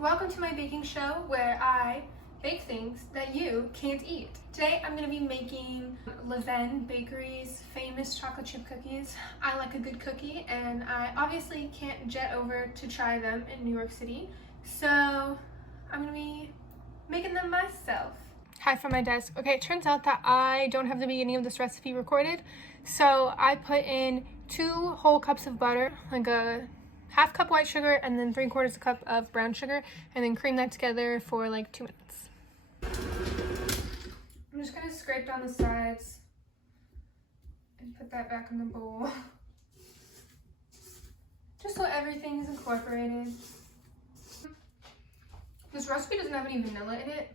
welcome to my baking show where I bake things that you can't eat. Today I'm going to be making Levain Bakery's famous chocolate chip cookies. I like a good cookie and I obviously can't jet over to try them in New York City, so I'm going to be making them myself. Hi from my desk. Okay, it turns out that I don't have the beginning of this recipe recorded, so I put in 2 whole cups of butter, like a half cup white sugar and then 3/4 cup of brown sugar, and then cream that together for like 2 minutes. I'm just gonna scrape down the sides and put that back in the bowl, just so everything is incorporated. This recipe doesn't have any vanilla in it,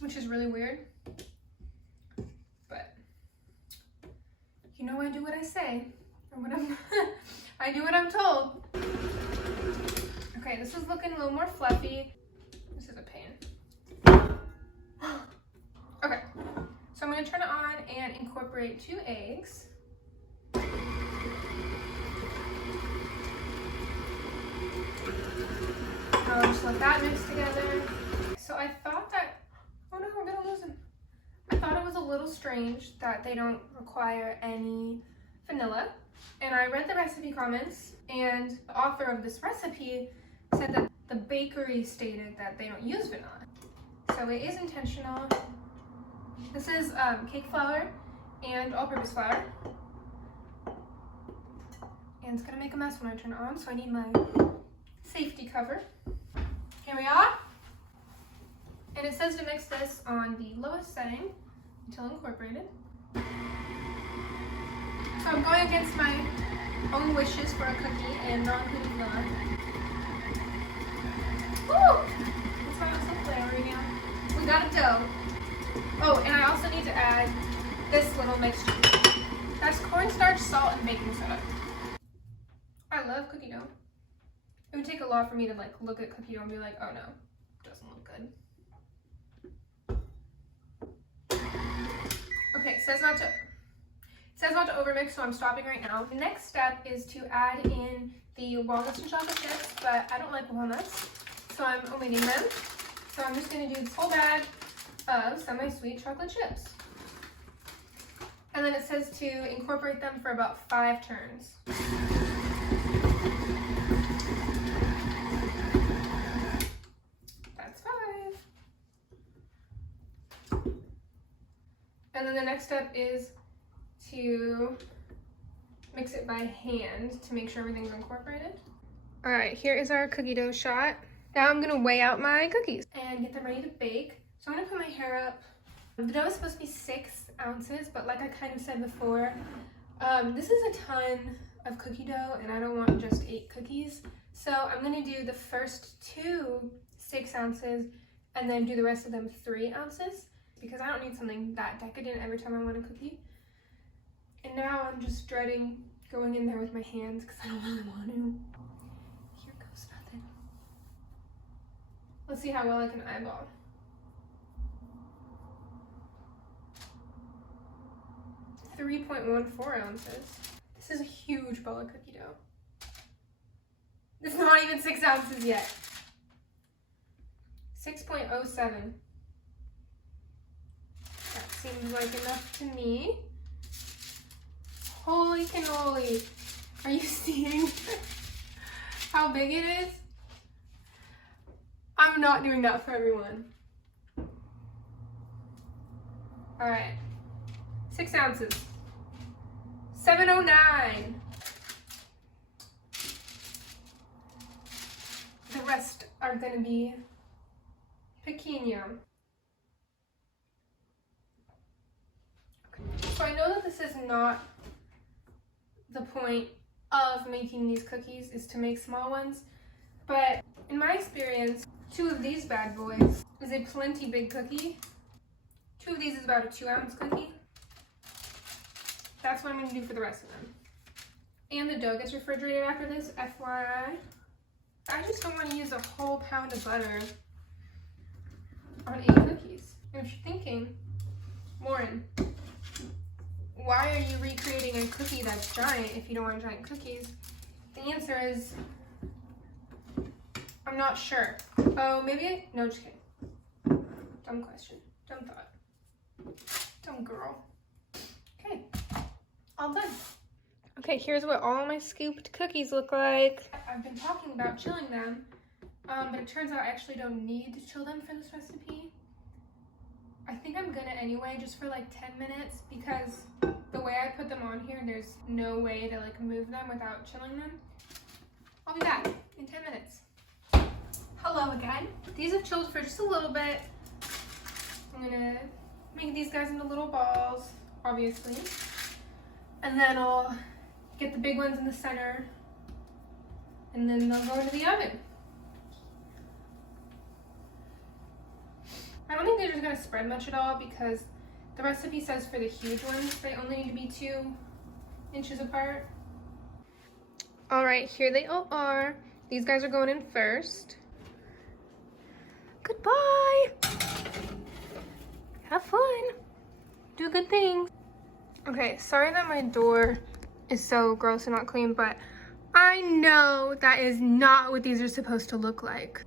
which is really weird, but you know I do what I say, or what I do what I'm told. Okay, this is looking a little more fluffy. This is a pain. Okay, so I'm gonna turn it on and incorporate 2 eggs. I'll just let that mix together. So I thought that, oh no, we're gonna lose them. I thought it was a little strange that they don't require any vanilla. And I read the recipe comments, and the author of this recipe said that the bakery stated that they don't use vanilla. So it is intentional. This is cake flour and all-purpose flour. And it's gonna make a mess when I turn it on, so I need my safety cover. Here we are. And it says to mix this on the lowest setting until incorporated. So I'm going against my own wishes for a cookie and not including vanilla. Woo! That's why I'm so flavory now. We got a dough. Oh, and I also need to add this little mixture. That's cornstarch, salt, and baking soda. I love cookie dough. It would take a lot for me to like look at cookie dough and be like, oh no, it doesn't look good. Okay, it says not to overmix, so I'm stopping right now. The next step is to add in the walnuts and chocolate chips, but I don't like walnuts, so I'm omitting them. So I'm just gonna do this whole bag of semi-sweet chocolate chips. And then it says to incorporate them for about 5 turns. That's 5. And then the next step is to mix it by hand to make sure everything's incorporated. All right, here is our cookie dough shot. Now I'm gonna weigh out my cookies and get them ready to bake. So I'm gonna put my hair up. The dough is supposed to be 6 ounces, but like I kind of said before, this is a ton of cookie dough and I don't want just 8 cookies. So I'm gonna do the first 2 6 ounces and then do the rest of them 3 ounces because I don't need something that decadent every time I want a cookie. And now I'm just dreading going in there with my hands because I don't really want to. Here goes nothing. Let's see how well I can eyeball. .14 ounces. This is a huge bowl of cookie dough. It's not even 6 ounces yet. 6.07. That seems like enough to me. Holy cannoli. Are you seeing how big it is? I'm not doing that for everyone. All right, 6 ounces. 709. The rest are gonna be pequeño. Okay. So I know that this is not the point of making these cookies is to make small ones, but in my experience, 2 of these bad boys is a plenty big cookie. 2 of these is about a 2-ounce cookie. That's what I'm going to do for the rest of them. And the dough gets refrigerated after this, FYI. I just don't want to use a whole pound of butter on 8 cookies. And if you're thinking, Lauren, why are you recreating a cookie that's giant if you don't want giant cookies? The answer is I'm not sure. Oh, maybe no, just kidding. Dumb question. Dumb thought. Dumb girl. Okay, all done. Okay, here's what all my scooped cookies look like. I've been talking about chilling them, but it turns out I actually don't need to chill them for this recipe. I think I'm gonna anyway, just for like 10 minutes, because the way I put them on here, there's no way to like move them without chilling them. I'll be back in 10 minutes. Hello again. These have chilled for just a little bit. I'm gonna make these guys into little balls, obviously. And then I'll get the big ones in the center, and then they'll go into the oven. I don't think they're just gonna spread much at all because the recipe says for the huge ones, they only need to be 2 inches apart. All right, here they all are. These guys are going in first. Goodbye. Have fun. Do good things. Okay, sorry that my door is so gross and not clean, but I know that is not what these are supposed to look like.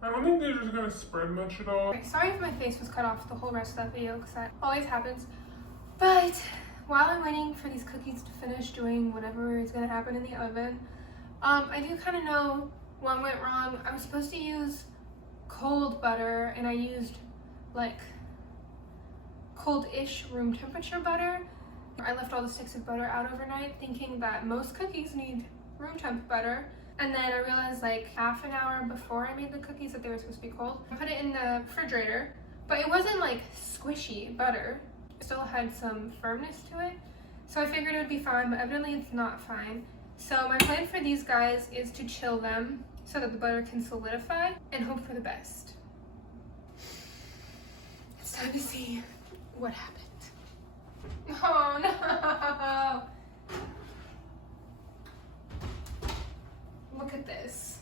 I don't think they're just gonna spread much at all. Okay, sorry if my face was cut off the whole rest of that video, because that always happens. But while I'm waiting for these cookies to finish doing whatever is gonna happen in the oven, I do kind of know what went wrong. I was supposed to use cold butter, and I used like cold-ish room temperature butter. I left all the sticks of butter out overnight, thinking that most cookies need room temp butter. And then I realized like half an hour before I made the cookies that they were supposed to be cold. I put it in the refrigerator, but it wasn't like squishy butter. It still had some firmness to it. So I figured it would be fine, but evidently it's not fine. So my plan for these guys is to chill them so that the butter can solidify and hope for the best. It's time to see what happened. Oh no! Look at this.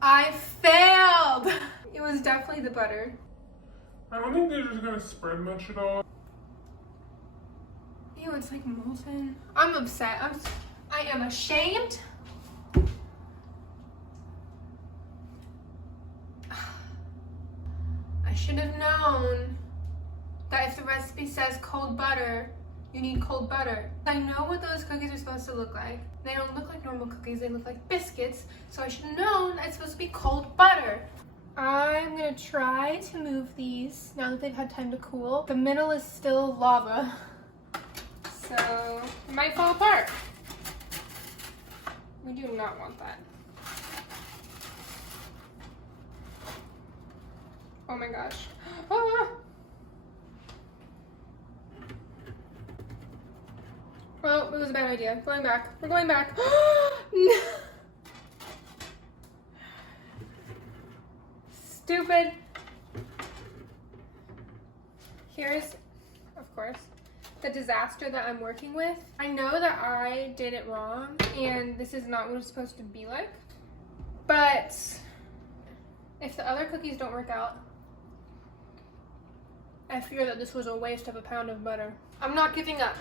I failed! It was definitely the butter. I don't think they're just gonna spread much at all. Ew, it's like molten. I'm upset. I am ashamed. I should have known that if the recipe says cold butter, you need cold butter. I know what those cookies are supposed to look like. They don't look like normal cookies, they look like biscuits. So I should have known that it's supposed to be cold butter. I'm gonna try to move these now that they've had time to cool. The middle is still lava, so it might fall apart. We do not want that. Oh my gosh. Ah! Well, it was a bad idea. Going back. We're going back. No. Stupid. Here's, of course, the disaster that I'm working with. I know that I did it wrong, and this is not what it's supposed to be like. But if the other cookies don't work out, I fear that this was a waste of a pound of butter. I'm not giving up.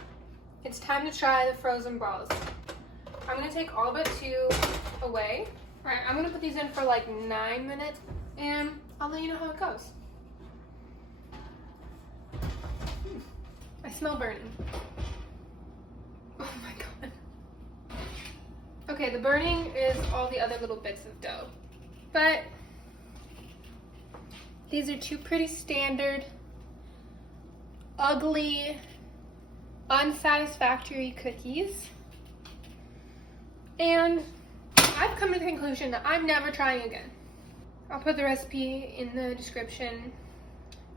It's time to try the frozen balls. I'm gonna take all but 2 away. All right, I'm gonna put these in for like 9 minutes, and I'll let you know how it goes. I smell burning. Oh my god. Okay, the burning is all the other little bits of dough. But these are 2 pretty standard, ugly, unsatisfactory cookies. And I've come to the conclusion that I'm never trying again. I'll put the recipe in the description,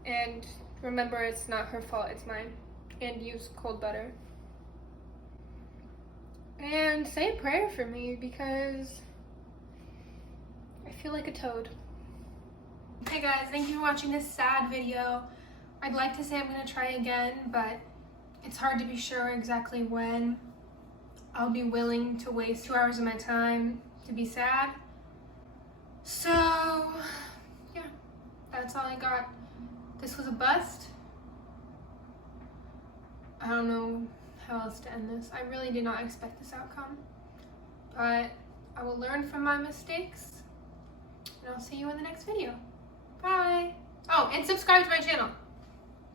and remember, it's not her fault, it's mine. And use cold butter. And say a prayer for me, because I feel like a toad. Hey guys, thank you for watching this sad video. I'd like to say I'm gonna try again, but it's hard to be sure exactly when I'll be willing to waste 2 hours of my time to be sad. So, yeah, that's all I got. This was a bust. I don't know how else to end this. I really did not expect this outcome. But I will learn from my mistakes. And I'll see you in the next video. Bye. Oh, and subscribe to my channel.